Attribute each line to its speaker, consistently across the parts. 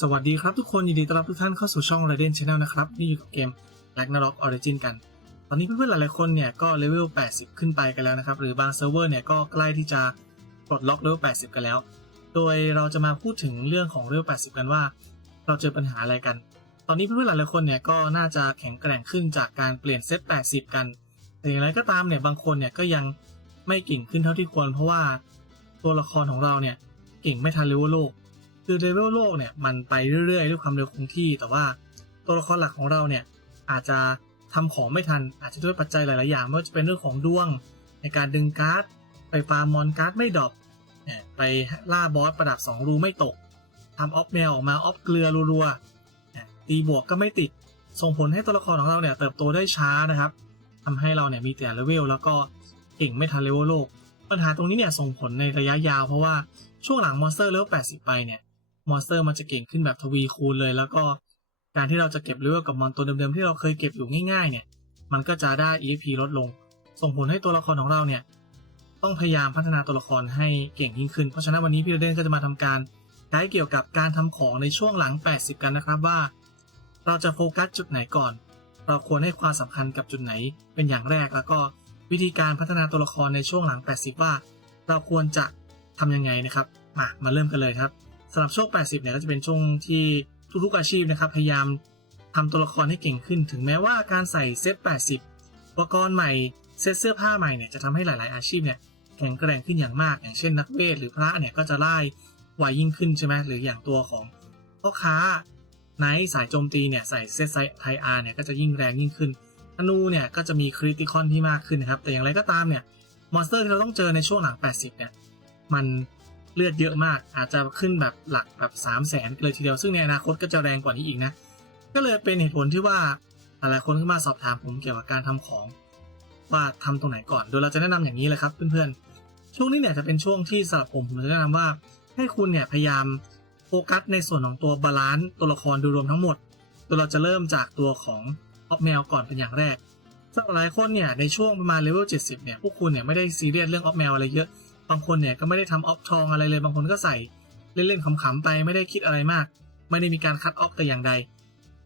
Speaker 1: สวัสดีครับทุกคน ยินดีต้อนรับทุกท่านเข้าสู่ช่อง Raiden Channel นะครับ นี่อยู่กับเกม Ragnarok Origin กัน ตอนนี้เพื่อนๆหลายๆคนเนี่ย ก็เลเวล 80 ขึ้นไปกันแล้วนะครับ หรือบางเซิร์ฟเวอร์เนี่ย ก็ใกล้ที่จะปลดล็อกเลเวล 80 กันแล้ว โดยเราจะมาพูดถึงเรื่องของเลเวล 80 กันว่า เราเจอปัญหาอะไรกัน ตอนนี้เพื่อนๆหลายๆคนเนี่ยก็น่าจะแข็งแกร่งขึ้นจากการเปลี่ยนเซต 80 กัน แต่อย่างไรก็ตามเนี่ยบางคนเนี่ยก็ยังไม่เก่งขึ้นเท่าที่ควร เพราะว่าตัวละครของเราเนี่ยเก่งไม่ทันเลเวลโลก คือเลเวลโลกเนี่ยมันไปเรื่อยๆ ด้วยความเร็วคงที่ แต่ว่าตัวละครหลักของเราเนี่ยอาจจะทำของไม่ทัน อาจจะด้วยปัจจัยหลายๆอย่างไม่ว่าจะเป็นเรื่องของดวง ในการดึงการ์ด ไปฟาร์มมอนการ์ดไม่ดรอปไปล่าบอสประดับ 2 รูไม่ตกทำออฟแมวออกมาออฟเกลือรัวๆตีบวกก็ไม่ติด ส่งผลให้ตัวละครของเราเนี่ยเติบโตได้ช้านะครับทำให้เราเนี่ยมีแต่เลเวลแล้วก็เก่งไม่ทันเลเวลโลก ปัญหาตรงนี้เนี่ยส่งผลในระยะยาวเพราะว่าช่วงหลังมอนสเตอร์เลเวล80 ไปเนี่ย มอนสเตอร์มันจะเก่งขึ้นแบบทวีคูณเลย แล้วก็การที่เราจะเก็บเลเวลกับมอนตัวเดิมๆที่เราเคยเก็บอยู่ง่ายๆ เนี่ย มันก็จะได้ EXP ลดลง ส่งผลให้ตัวละครของเราเนี่ย ต้องพยายามพัฒนาตัวละครให้เก่งยิ่งขึ้น เพราะฉะนั้นวันนี้พี่เดนก็จะมาทำการไกด์เกี่ยวกับการทำของในช่วงหลัง 80 กันนะครับว่า เราจะโฟกัสจุดไหนก่อน เราควรให้ความสำคัญกับจุดไหนเป็นอย่างแรก แล้วก็วิธีการพัฒนาตัวละครในช่วงหลัง 80 ว่า เราควรจะทำยังไงนะครับ มา มาเริ่มกันเลยครับ สำหรับช่วง 80 เนี่ยก็จะเป็นช่วงที่ทุกๆอาชีพนะครับพยายามทำตัวละครให้เก่งขึ้น ถึงแม้ว่าการใส่เซต 80 อุปกรณ์ใหม่ เซตเสื้อผ้าใหม่เนี่ยจะทำให้หลายๆอาชีพเนี่ยแข็งแกร่งขึ้นอย่างมาก อย่างเช่นนักเวทหรือพระเนี่ยก็จะไล่ไวยิ่งขึ้นใช่ไหมหรืออย่างตัวของพ่อค้าไนท์สายโจมตีเนี่ยใส่เซตไซไทอาร์เนี่ยก็จะยิ่งแรงยิ่งขึ้นธนูเนี่ยก็จะมีคริติคอนที่มากขึ้นนะครับ แต่อย่างไรก็ตามเนี่ยมอนสเตอร์ที่เราต้องเจอในช่วงหลัง 80 เนี่ย มัน เลือดเยอะมาก อาจจะขึ้นแบบหลักแบบ3 0 0แสนเลยทีเดียว ซึ่งในอนาคตก็จะแรงกว่านี้อีกนะ ก็เลยเป็นเหตุผลที่ว่าหลายคนก็มาสอบถามผมเกี่ยวกับการทำของว่าทำตรงไหนก่อน โดยเราจะแนะนำอย่างนี้เลยครับเพื่อนๆ ช่วงนี้เนี่ยจะเป็นช่วงที่สำหรับผมผมจะแนะนำว่าให้คุณเนี่ยพยายามโฟกัสในส่วนของตัวบาลานซ์ตัวละครโดยรวมทั้งหมดโดยเราจะเริ่มจากตัวของออฟแมวก่อนเป็นอย่างแรกสำหรับหลายคนเนี่ยในช่วงประมาณเลเวล70เนี่ยพวกคุณเนี่ยไม่ได้ซีเรียสเรื่องออฟแมวอะไรเยอะ บางคนเนี่ยก็ไม่ได้ทำออฟทองอะไรเลย บางคนก็ใส่เล่นๆขำๆไปไม่ได้คิดอะไรมาก ไม่ได้มีการคัดออฟแต่อย่างใด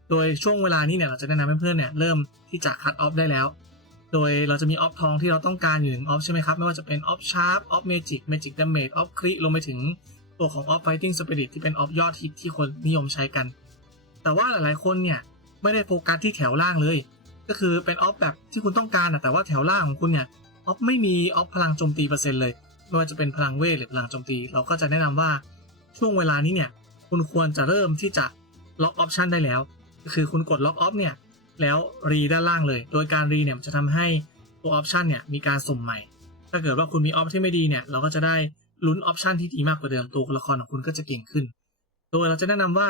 Speaker 1: โดยช่วงเวลานี้เนี่ยเราจะแนะนำเพื่อนๆเนี่ยเริ่มที่จะคัดออฟได้แล้ว โดยเราจะมีออฟทองที่เราต้องการอยู่หนึ่งออฟใช่ไหมครับ ไม่ว่าจะเป็นออฟชาร์ปออฟเมจิกเมจิกดาเมจออฟคริรวมไปถึงตัวของออฟไฟติ้งสปิริตที่เป็นออฟยอดฮิตที่คนนิยมใช้กัน แต่ว่าหลายๆคนเนี่ยไม่ได้โฟกัสที่แถวล่างเลย ก็คือเป็นออฟแบบที่คุณต้องการนะแต่ว่าแถวล่างของคุณเนี่ยออฟไม่มีออฟพลังโจมตีเปอร์เซ็นต์เลย ไม่ว่าจะเป็นพลังเวทหรือพลังโจมตี เราก็จะแนะนำว่าช่วงเวลานี้เนี่ยคุณควรจะเริ่มที่จะล็อกออปชันได้แล้ว คือคุณกดล็อกออฟเนี่ยแล้วรีด้านล่างเลย โดยการรีเนี่ยมันจะทำให้ตัวออปชันเนี่ยมีการสุ่มใหม่ ถ้าเกิดว่าคุณมีออปที่ไม่ดีเนี่ยเราก็จะได้ลุ้นออปชันที่ดีมากกว่าเดิมตัวละครของคุณก็จะเก่งขึ้น โดยเราจะแนะนำว่า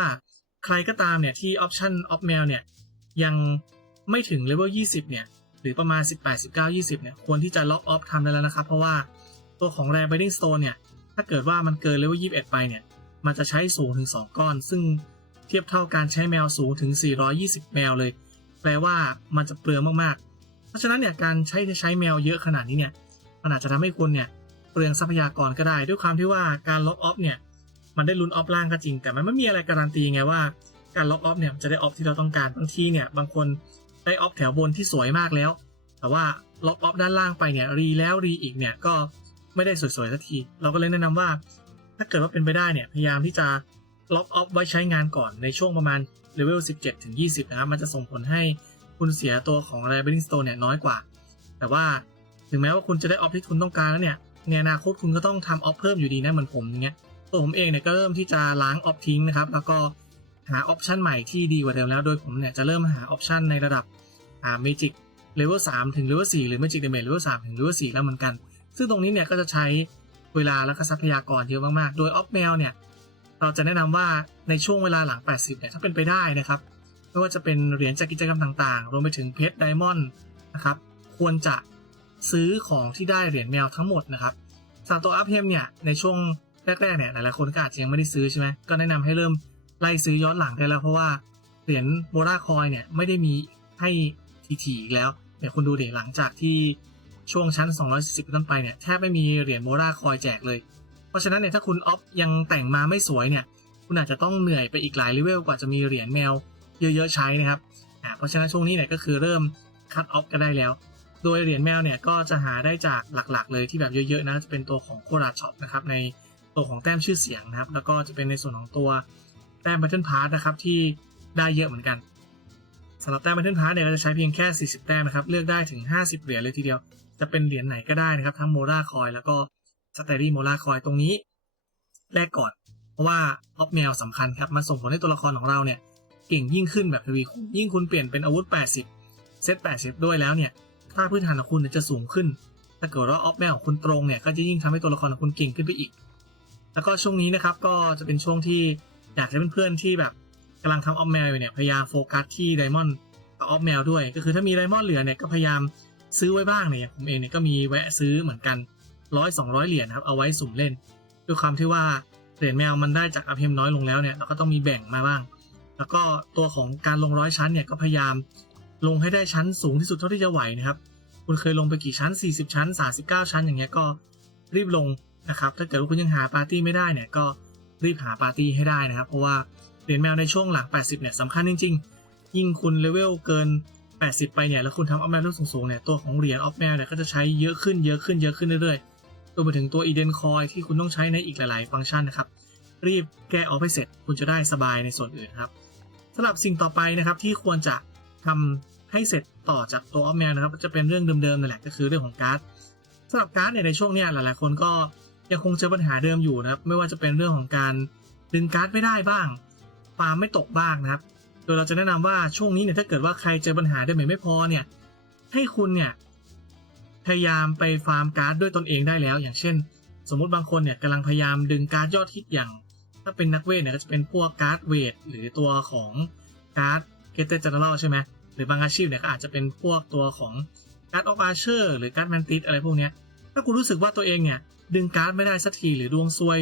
Speaker 1: ใครก็ตามเนี่ยที่ออปชันออฟแมวเนี่ยยังไม่ถึงเลเวล 20 เนี่ย หรือประมาณ 18 19 20 เนี่ย ควรที่จะล็อกออฟทำได้แล้วนะครับ เพราะว่า ตัวของ Rare Binding Stone เนี่ย ถ้าเกิดว่ามันเกินเลเวล21 ไปเนี่ย มันจะใช้สูงถึง 2 ก้อน ซึ่งเทียบเท่าการใช้แมวสูงถึง 420 แมวเลย แปลว่ามันจะเปลืองมากๆ เพราะฉะนั้นเนี่ยการใช้ใช้แมวเยอะขนาดนี้เนี่ย มันอาจจะทำให้คุณเนี่ยเปลืองทรัพยากรก็ได้ ด้วยความที่ว่าการล็อกออฟเนี่ย มันได้ลุ้นออฟล่างก็จริง แต่มันไม่มีอะไรการันตีไงว่าการล็อกออฟเนี่ยจะได้ออฟที่เราต้องการ บางทีเนี่ยบางคนได้ออฟแถวบนที่สวยมากแล้ว แต่ว่าล็อกออฟด้านล่างไปเนี่ยรีแล้วรีอีกเนี่ยก็ ไม่ได้สวยๆสักที เราก็เลยแนะนำว่า ถ้าเกิดว่าเป็นไปได้เนี่ย พยายามที่จะล็อกออฟไว้ใช้งานก่อนในช่วงประมาณเลเวล 17 ถึง 20 นะครับ มันจะส่งผลให้คุณเสียตัวของ r a b b i t i n g Stone เนี่ยน้อยกว่า แต่ว่าถึงแม้ว่าคุณจะได้ออฟที่คุณต้องการแล้วเนี่ย ในอนาคตคุณก็ต้องทำออฟเพิ่มอยู่ดีนะเหมือนผมอย่างเงี้ย ตัวผมเองเนี่ยก็เริ่มที่จะล้างออฟทิ้งนะครับ แล้วก็หาออปชันใหม่ที่ดีกว่าเดิมแล้ว โดยผมเนี่ยจะเริ่มหาออปชันในระดับอ่า Magic Level 3ถึง Level 4หรือ Magic Damage Level 3ถึง Level 4แล้วเหมือนกัน ซึ่งตรงนี้เนี่ยก็จะใช้เวลาและก็ทรัพยากรเยอะมากๆ โดยออฟแมวเนี่ยเราจะแนะนำว่าในช่วงเวลาหลัง 80 เนี่ยถ้าเป็นไปได้นะครับไม่ว่าจะเป็นเหรียญจากกิจกรรมต่างๆ รวมไปถึงเพชรไดมอนด์นะครับควรจะซื้อของที่ได้เหรียญแมวทั้งหมดนะครับสำหรับตัวอัพเฮมเนี่ยในช่วงแรกๆเนี่ยหลายๆคนก็อาจจะยังไม่ได้ซื้อใช่ไหมก็แนะนำให้เริ่มไล่ซื้อย้อนหลังได้แล้วเพราะว่าเหรียญโบราคอยเนี่ยไม่ได้มีให้ทีๆแล้วเดี๋ยคุณดูเดี๋ยวหลังจากที่ ช่วงชั้น 240เป็นต้นไปเนี่ยแทบไม่มีเหรียญโมราคอยแจกเลย เพราะฉะนั้นเนี่ยถ้าคุณออฟยังแต่งมาไม่สวยเนี่ยคุณอาจจะต้องเหนื่อยไปอีกหลายเลเวลกว่าจะมีเหรียญแมวเยอะๆใช้นะครับอ่าเพราะฉะนั้นช่วงนี้เนี่ยก็คือเริ่มคัดออฟกันได้แล้ว โดยเหรียญแมวเนี่ยก็จะหาได้จากหลักๆ เลยที่แบบเยอะๆนะจะเป็นตัวของโคราช็อปนะครับในตัวของแต้มชื่อเสียงนะครับแล้วก็จะเป็นในส่วนของตัวแต้ม Battle Pass นะครับที่ได้เยอะเหมือนกันสำหรับแต้ม Battle Pass เนี่ยก็จะใช้เพียงแค่ 40 แต้มนะครับเลือกได้ถึง 50 เหรียญเลยทีเดียว จะเป็นเหรียญไหนก็ได้นะครับ ทั้งโมราคอยแล้วก็สเตอรี่โมราคอยตรงนี้แลกก่อน เพราะว่าออฟแมวสำคัญครับมันส่งผลให้ตัวละครของเราเนี่ยเก่งยิ่งขึ้นแบบทวีคูณยิ่งคุณเปลี่ยนเป็นอาวุธ 80 เซต 80 ด้วยแล้วเนี่ยค่าพื้นฐานของคุณจะสูงขึ้น ถ้าเกิดว่าออฟแมวของคุณตรงเนี่ยก็จะยิ่งทำให้ตัวละครของคุณเก่งขึ้นไปอีก แล้วก็ช่วงนี้นะครับก็จะเป็นช่วงที่อยากให้เพื่อนๆที่แบบกำลังทำออฟแมวอยู่เนี่ยพยายามโฟกัสที่ไดมอนด์กับออฟแมวด้วย ก็คือถ้ามีไดมอนด์เหลือเนี่ยก็พยายาม ซื้อไว้บ้างเนี่ยผมเองเนี่ยก็มีแวะซื้อเหมือนกันร้อยสองร้อยเหรียญครับเอาไว้สุ่มเล่น ด้วยความที่ว่าเหรียญแมวมันได้จากอาเพมน้อยลงแล้วเนี่ยเราก็ต้องมีแบ่งมาบ้าง แล้วก็ตัวของการลงร้อยชั้นเนี่ยก็พยายามลงให้ได้ชั้นสูงที่สุดเท่าที่จะไหวนะครับคุณเคยลงไปกี่ชั้น 40 ชั้น 39 ชั้นอย่างเงี้ยก็รีบลงนะครับถ้าเกิดว่าคุณยังหาปาร์ตี้ไม่ได้เนี่ยก็รีบหาปาร์ตี้ให้ได้นะครับ เพราะว่าเหรียญแมวในช่วงหลัง 80 เนี่ยสำคัญจริง ๆ ยิ่งคุณเลเวลเกิน 80 ไปเนี่ยแล้วคุณทำออฟแมวรุ่นสูงๆเนี่ยตัวของเหรียญออฟแมวเนี่ยก็จะใช้เยอะขึ้นเยอะขึ้นเยอะขึ้นเรื่อยๆรวมไปถึงตัวอีเดนคอยที่คุณต้องใช้ในอีกหลายๆ ฟังก์ชันนะครับ รีบแก้ออฟให้เสร็จคุณจะได้สบายในส่วนอื่นครับสำหรับสิ่งต่อไปนะครับที่ควรจะทำให้เสร็จต่อจากตัวออฟแมวนะครับจะเป็นเรื่องเดิมๆนั่นแหละก็คือเรื่องของการ์ดสำหรับการ์ดเนี่ยในช่วงเนี้ยหลายๆ คนก็ยังคงเจอปัญหาเดิมอยู่นะครับไม่ว่าจะเป็นเรื่องของการดึงการ์ดไม่ได้บ้างฟาร์มไม่ตกบ้างนะครับ ดยเราจะแนะนำว่าช่วงนี้เนี่ยถ้าเกิดว่าใครเจอปัญหาได้ไม่พอเนี่ยให้คุณเนี่ยพยายามไปฟาร์มการ์ดด้วยตนเองได้แล้ว อย่างเช่น สมมุติบางคนเนี่ยกำลังพยายามดึงการ์ดยอดฮิตอย่าง ถ้าเป็นนักเวทเนี่ยก็จะเป็นพวกการ์ดเวทหรือตัวของการ์ดเกตเตอร์เจเนอรัลใช่ไหมหรือบางอาชีพเนี่ยก็อาจจะเป็นพวกตัวของการ์ดออฟอาร์เชอร์หรือการ์ดแมนติสอะไรพวกเนี้ยถ้าคุณรู้สึกว่าตัวเองเนี่ยดึงการ์ดไม่ได้สักทีหรือดวงซวย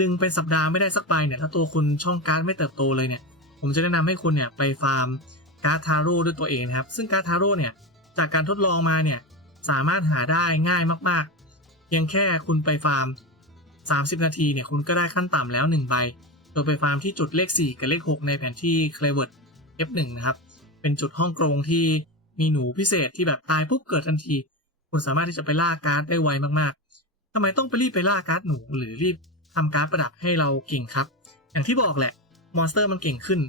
Speaker 1: ดึงเป็นสัปดาห์ไม่ได้สักใบเนี่ยถ้าตัวคุณช่องการ์ดไม่เติบโตเลยเนี่ย ผมจะแนะนำให้คุณเนี่ยไปฟาร์มการ์ดทาโร่ด้วยตัวเองนะครับ ซึ่งการ์ดทาโร่เนี่ยจากการทดลองมาเนี่ยสามารถหาได้ง่ายมากๆ เพียงแค่คุณไปฟาร์ม 30 นาทีเนี่ยคุณก็ได้ขั้นต่ำแล้ว 1 ใบ โดยไปฟาร์มที่จุดเลข 4 กับเลข 6 ในแผนที่เคลเวิร์ด F1 นะครับ เป็นจุดห้องกรงที่มีหนูพิเศษที่แบบตายปุ๊บเกิดทันที คุณสามารถที่จะไปล่าการ์ดได้ไวมากๆทำไมต้องไปรีบไปล่าการ์ดหนูหรือรีบทำการ์ดประดับให้เราเก่งครับ อย่างที่บอกแหละ มอนสเตอร์มันเก่งขึ้น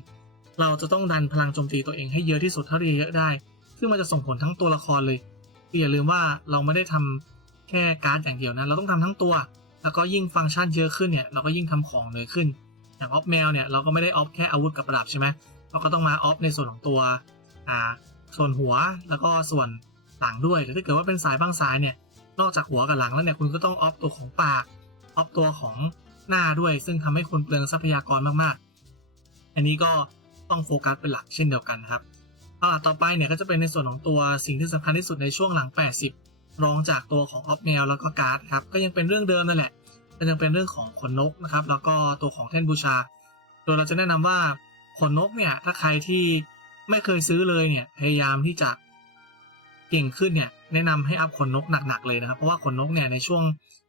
Speaker 1: เราจะต้องดันพลังโจมตีตัวเองให้เยอะที่สุดเท่าที่จะเยอะได้ ซึ่งมันจะส่งผลทั้งตัวละครเลยอย่าลืมว่าเราไม่ได้ทำแค่การ์ดอย่างเดียวนะ เราต้องทำทั้งตัว แล้วก็ยิ่งฟังก์ชันเยอะขึ้นเนี่ย เราก็ยิ่งทำของเลยขึ้น อย่างออฟแมวเนี่ย เราก็ไม่ได้ออฟแค่อาวุธกับประดับใช่ไหมเราก็ต้องมาออฟในส่วนของตัว อ่า ส่วนหัว แล้วก็ส่วนหลังด้วย ถ้าเกิดว่าเป็นสายบ้างสายเนี่ย นอกจากหัวกับหลังแล้วเนี่ย คุณก็ต้องออฟตัวของปาก ออฟตัวของหน้าด้วย ซึ่งทำให้คุณเปลืองทรัพยากรมากๆ อันนี้ก็ต้องโฟกัสเป็นหลักเช่นเดียวกันครับตลาดต่อไปเนี่ยก็จะเป็นในส่วนของตัวสิ่งที่สำคัญที่สุดในช่วงหลัง 80 รองจากตัวของออฟแมวแล้วก็การ์ดครับก็ยังเป็นเรื่องเดิมนั่นแหละก็ยังเป็นเรื่องของขนนกนะครับแล้วก็ตัวของแท่นบูชา โดยเราจะแนะนำว่าขนนกเนี่ยถ้าใครที่ไม่เคยซื้อเลยเนี่ยพยายามที่จะเก่งขึ้นเนี่ยแนะนำให้อัพขนนกหนักๆเลยนะครับ เพราะว่าขนนกเนี่ยในช่วง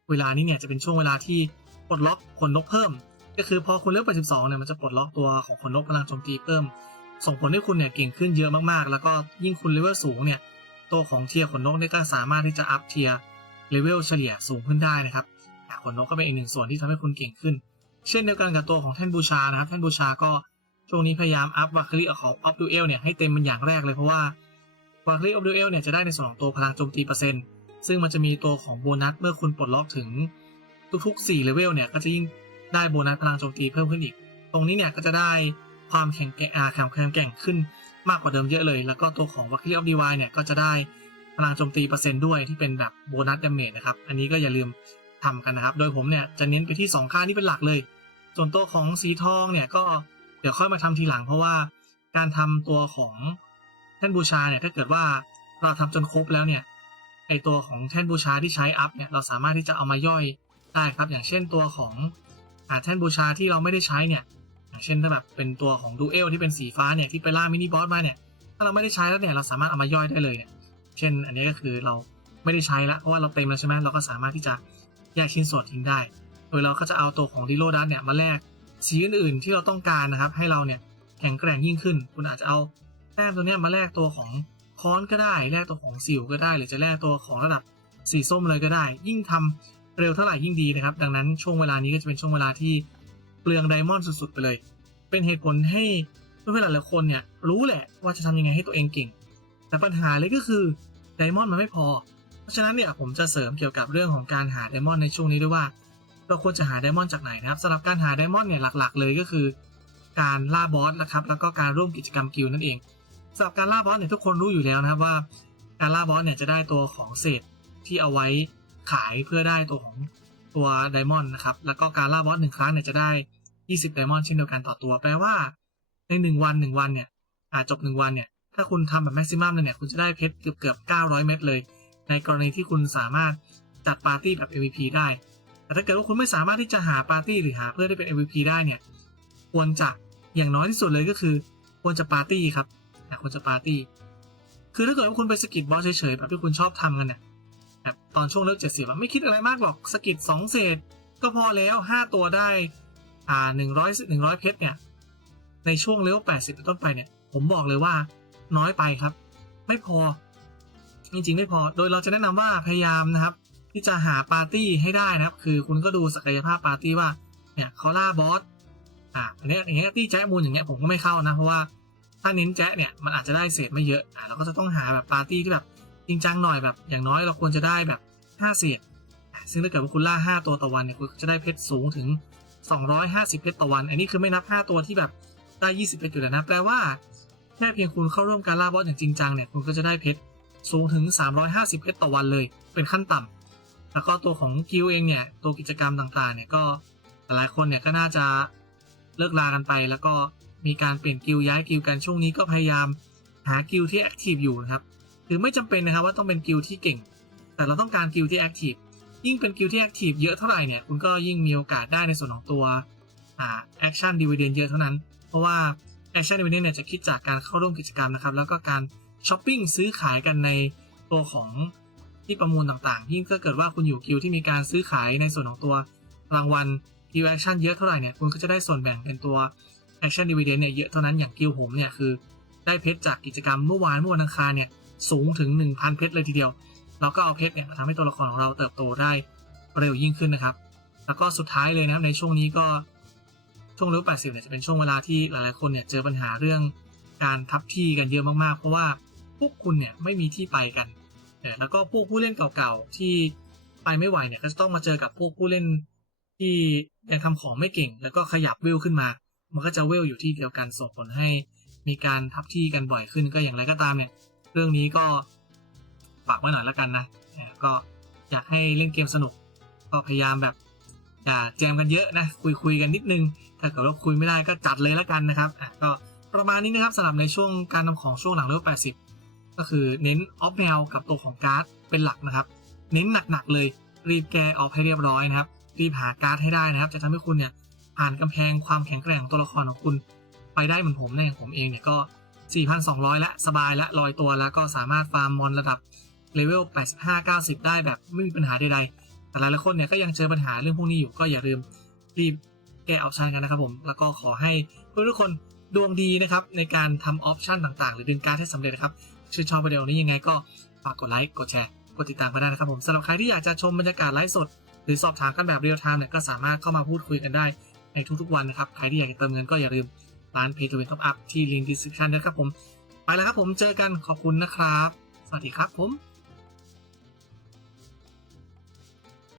Speaker 1: เวลานี้เนี่ยจะเป็นช่วงเวลาที่ปลดล็อกขนนกเพิ่ม ก็คือพอคุณเลเวล82เนี่ยมันจะปลดล็อกตัวของขนนกพลังโจมตีเพิ่ม ส่งผลให้คุณเนี่ยเก่งขึ้นเยอะมากๆ แล้วก็ยิ่งคุณเลเวลสูงเนี่ยตัวของเทียขนนกเนี่ยก็สามารถที่จะอัพเทียเลเวลเฉลี่ยสูงขึ้นได้นะครับขนนกก็เป็นอีกหนึ่งส่วนที่ทำให้คุณเก่งขึ้น เช่นเดียวกันกับตัวของแท่นบูชานะครับแท่นบูชาก็ช่วงนี้พยายามอัพวัคคีของออฟดูเอลเนี่ยให้เต็มเป็นอย่างแรกเลยเพราะว่าวัคคีออฟดูเอลเนี่ยจะได้ในส่วนของตัวพลังโจมตีเปอร์เซ็นต์ซึ่งมันจะมีตัวของโบนัสเมื่อคุณปลดล็อกถึงทุกๆ4เลเวลเนี่ยก็จะยิ่ง ได้โบนัสพลังโจมตีเพิ่มขึ้นอีก ตรงนี้เนี่ยก็จะได้ความแข็งแกร่งแข็งแกร่งขึ้นมากกว่าเดิมเยอะเลย แล้วก็ตัวของวัคคีออฟดีวเนี่ยก็จะได้พลังโจมตีเปอร์เซ็นต์ด้วยที่เป็นแบบโบนัสดาเมจนะครับ อันนี้ก็อย่าลืมทำกันนะครับ โดยผมเนี่ยจะเน้นไปที่ 2 ค่านี้เป็นหลักเลย ส่วนตัวของสีทองเนี่ยก็เดี๋ยวค่อยมาทำทีหลัง เพราะว่าการทำตัวของแท่นบูชาเนี่ยถ้าเกิดว่าเราทำจนครบแล้วเนี่ยไอตัวของแท่นบูชาที่ใช้อัพเนี่ยเราสามารถที่จะเอามาย่อยได้ครับ อย่างเช่นตัวของ แท่นบูชาที่เราไม่ได้ใช้เนี่ยเช่นถ้าแบบเป็นตัวของดูเอลที่เป็นสีฟ้าเนี่ยที่ไปล่ามินิบอสมาเนี่ยถ้าเราไม่ได้ใช้แล้วเนี่ยเราสามารถเอามาย่อยได้เลยเนี่ยเช่น อันนี้ก็คือเราไม่ได้ใช้แล้วเพราะว่าเราเต็มแล้วใช่ไหมเราก็สามารถที่จะแยกชิ้นส่วนทิ้งได้ โดยเราก็จะเอาตัวของดิโลดัสเนี่ยมาแลกสีอื่นๆที่เราต้องการนะครับ ให้เราเนี่ยแข็งแกร่งยิ่งขึ้น คุณอาจจะเอาแต้มตัวเนี้ยมาแลกตัวของค้อนก็ได้ แลกตัวของสิวก็ได้ หรือจะแลกตัวของระดับสีส้มเลยก็ได้ ยิ่งทำ เร็วเท่าไหร่ยิ่งดีนะครับ ดังนั้นช่วงเวลานี้ก็จะเป็นช่วงเวลาที่เปลืองไดมอนด์สุดๆ ไปเลย เป็นเหตุผลให้เพื่อนๆหลายๆคนเนี่ยรู้แหละว่าจะทำยังไงให้ตัวเองเก่ง แต่ปัญหาเลยก็คือไดมอนด์มันไม่พอ เพราะฉะนั้นเนี่ยผมจะเสริมเกี่ยวกับเรื่องของการหาไดมอนด์ในช่วงนี้ด้วยว่าเราควรจะหาไดมอนด์จากไหนนะครับสำหรับการหาไดมอนด์เนี่ยหลักๆ เลยก็คือ การล่าบอสนะครับแล้วก็การร่วมกิจกรรมกิลนั่นเองสำหรับการล่าบอสเนี่ยทุกคนรู้อยู่แล้วนะครับว่า การล่าบอสเนี่ยจะได้ตัวของเศษที่เอาไว้ ขายเพื่อได้ตัวของตัวไดมอนด์นะครับ แล้วก็การล่าบอสหนึ่งครั้งเนี่ยจะได้ 20 ไดมอนด์เช่นเดียวกันต่อตัว แปลว่า ในหนึ่งวันหนึ่งวันเนี่ยอาจบหนึ่งวันเนี่ย ถ้าคุณทำแบบแม็กซิมัมเลยเนี่ย คุณจะได้เพชรเกือบเกือบ900 เม็ดเลย ในกรณีที่คุณสามารถจัดปาร์ตี้แบบ MVP ได้ แต่ถ้าเกิดว่าคุณไม่สามารถที่จะหาปาร์ตี้หรือหาเพื่อนได้เป็น MVP ได้เนี่ย ควรจะอย่างน้อยที่สุดเลยก็คือ ควรจะปาร์ตี้ครับอะควรจะปาร์ตี้ คือถ้าเกิดว่าคุณไปสกิดบอสเฉยๆแบบที่คุณชอบทำกันเนี่ย แบบตอนช่วงเลิกเจ็ดสิบไม่คิดอะไรมากหรอกสกิดสองเศษ ก็พอแล้วห้าตัวได้ อ่าหนึ่งร้อยหนึ่งร้อยเพชรเนี่ย ในช่วงเลเวแปดสิบเป็นต้นไปเนี่ย ผมบอกเลยว่าน้อยไปครับ ไม่พอ จริง ๆ ไม่พอ โดยเราจะแนะนำว่าพยายามนะครับ ที่จะหาปาร์ตี้ให้ได้นะครับ คือคุณก็ดูศักยภาพปาร์ตี้ว่าเนี่ยเขาล่าบอสอ่าอันนี้อย่างเงี้ยตี้แจ๊มูลอย่างเงี้ยผมก็ไม่เข้านะเพราะว่าถ้าเน้นแจ๊เนี่ยมันอาจจะได้เศษไม่เยอะอ่าเราก็จะต้องหาแบบปาร์ตี้ที่แบบ จริงจังหน่อยแบบ อย่างน้อยเราควรจะได้แบบห้าเศษอะซึ่งถ้าเกิดว่าคุณล่าห้าตัวต่อวันเนี่ยคุณจะได้เพชรสูงถึง 250 เพชรต่อวัน อันนี้คือไม่นับ 5 ตัวที่แบบได้ 20 เพชรอยู่แล้วนะ แปลว่าแค่เพียงคุณเข้าร่วมการล่าบอสอย่างจริงจังเนี่ยคุณก็จะได้เพชรสูงถึง 350 เพชรต่อวันเลย เป็นขั้นต่ำแล้วก็ตัวของกิลเองเนี่ยตัวกิจกรรมต่างๆเนี่ยก็หลายคนเนี่ยก็น่าจะเลิกลากันไป แล้วก็มีการเปลี่ยนกิลย้ายกิลกันช่วงนี้ก็พยายามหากิลที่แอคทีฟอยู่นะครับ คือไม่จำเป็นนะครับว่าต้องเป็นกิลที่เก่ง แต่เราต้องการกิลที่แอคทีฟยิ่งเป็นกิลที่แอคทีฟเยอะเท่าไหร่เนี่ยคุณก็ยิ่งมีโอกาสได้ในส่วนของตัวแอคชั่นดีเวเดนเยอะเท่านั้น เพราะว่าแอคชั่นดีเวเดนเนี่ยจะคิดจากการเข้าร่วมกิจกรรมนะครับแล้วก็การช้อปปิ้งซื้อขายกันในตัวของที่ประมูลต่างๆ ยิ่งถ้าเกิดว่าคุณอยู่กิลที่มีการซื้อขายในส่วนของตัวรางวัลกิลแอคชั่นเยอะเท่าไหร่เนี่ยคุณก็จะได้ส่วนแบ่งเป็นตัวแอคชั่นดีเวเดนเนี่ยเยอะเท่านั้นอย่างกิลผมเนี่ยคือได้เพชรจากกิจกรรมเมื่อวานเมื่อวันอังคารเนี่ย สูงถึง 1,000 เพชรเลยทีเดียว เราก็เอาเพชรเนี่ยมาทำให้ตัวละครของเราเติบโตได้เร็วยิ่งขึ้นนะครับ แล้วก็สุดท้ายเลยนะครับในช่วงนี้ก็ช่วงเลเวล80 เนี่ยจะเป็นช่วงเวลาที่หลายๆคนเนี่ยเจอปัญหาเรื่องการทับที่กันเยอะมากๆ เพราะว่าพวกคุณเนี่ยไม่มีที่ไปกันแล้วก็พวกผู้เล่นเก่าๆที่ไปไม่ไหวเนี่ยก็จะต้องมาเจอกับพวกผู้เล่นที่ยังทำของไม่เก่ง แล้วก็ขยับเวลขึ้นมา มันก็จะเวลอยู่ที่เดียวกันส่งผลให้มีการทับที่กันบ่อยขึ้นก็อย่างไรก็ตามเนี่ย เรื่องนี้ก็ฝากไว้หน่อยแล้วกันนะก็อยากให้เล่นเกมสนุก ก็พยายามแบบอย่าแจมกันเยอะนะคุยคุยกันนิดนึง ถ้าเกิดว่าคุยไม่ได้ก็จัดเลยแล้วกันนะครับอะก็ประมาณนี้นะครับสำหรับในช่วงการนำของช่วงหลังเลเวล80 ก็คือเน้นออฟแนวกับตัวของการ์ดเป็นหลักนะครับ เน้นหนักๆเลยรีบแกออฟให้เรียบร้อยนะครับ รีบหาการ์ดให้ได้นะครับ จะทำให้คุณเนี่ยผ่านกำแพงความแข็งแกร่งของตัวละครของคุณ ไปได้เหมือนผมนะอย่างผมเองเนี่ยก็ 4,200 และสบายและลอยตัวแล้วก็สามารถฟาร์มมอนระดับเลเวล 85-90 ได้แบบไม่มีปัญหาใดๆ แต่หลายๆคนเนี่ยก็ยังเจอปัญหาเรื่องพวกนี้อยู่ก็อย่าลืมรีบแก้ออปชันกันนะครับผม แล้วก็ขอให้ทุกๆคนดวงดีนะครับ ในการทำออปชันต่างๆ หรือดึงการให้สำเร็จนะครับชื่นชอบวิดีโอนี้ยังไงก็ฝากกดไลค์กดแชร์กดติดตามกันได้นะครับผมสำหรับใครที่อยากจะชมบรรยากาศไลฟ์สด หรือสอบถามกันแบบเรียลไทม์เนี่ยก็สามารถเข้ามาพูดคุยกันได้ในทุกๆวันนะครับใครที่อยากจะเติมเงินก็อย่าลืม ร้าน Pay to Win Top Up ที่ลิงก์ description นะครับผม ไปแล้วครับผมเจอกันขอบคุณนะครับ สวัสดีครับผม